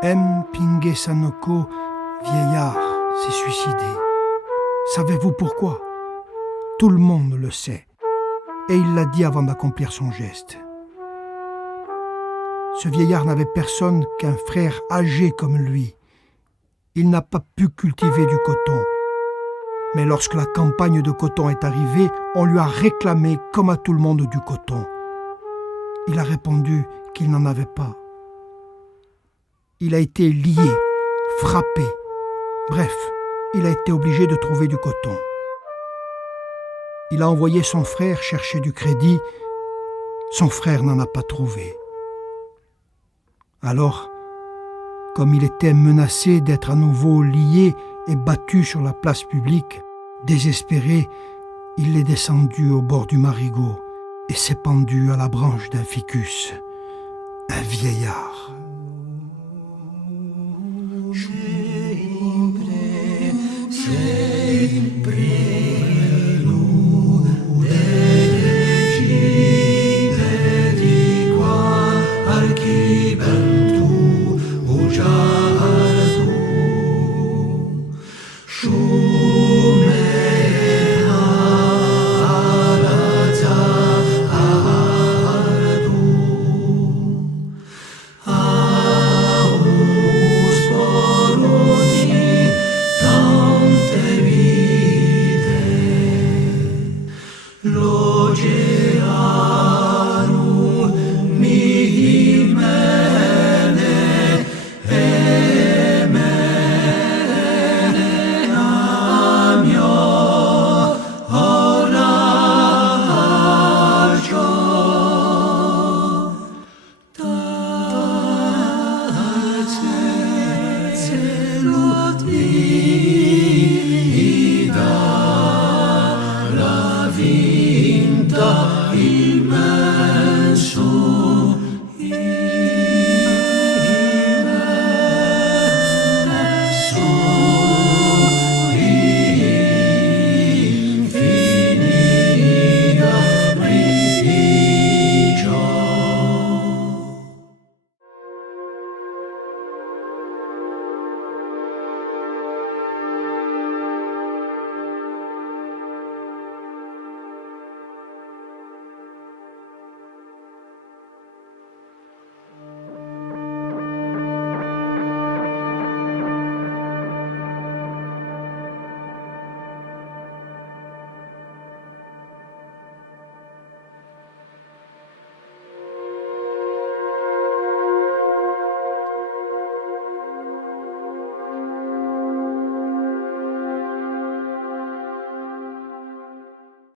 M. Pingesanoko, vieillard, s'est suicidé. Savez-vous pourquoi? Tout le monde le sait. Et il l'a dit avant d'accomplir son geste. Ce vieillard n'avait personne qu'un frère âgé comme lui. Il n'a pas pu cultiver du coton. Mais lorsque la campagne de coton est arrivée, on lui a réclamé, comme à tout le monde, du coton. Il a répondu qu'il n'en avait pas. Il a été lié, frappé. Bref, il a été obligé de trouver du coton. Il a envoyé son frère chercher du crédit. Son frère n'en a pas trouvé. Alors, comme il était menacé d'être à nouveau lié et battu sur la place publique, désespéré, il est descendu au bord du marigot et s'est pendu à la branche d'un ficus, un vieillard.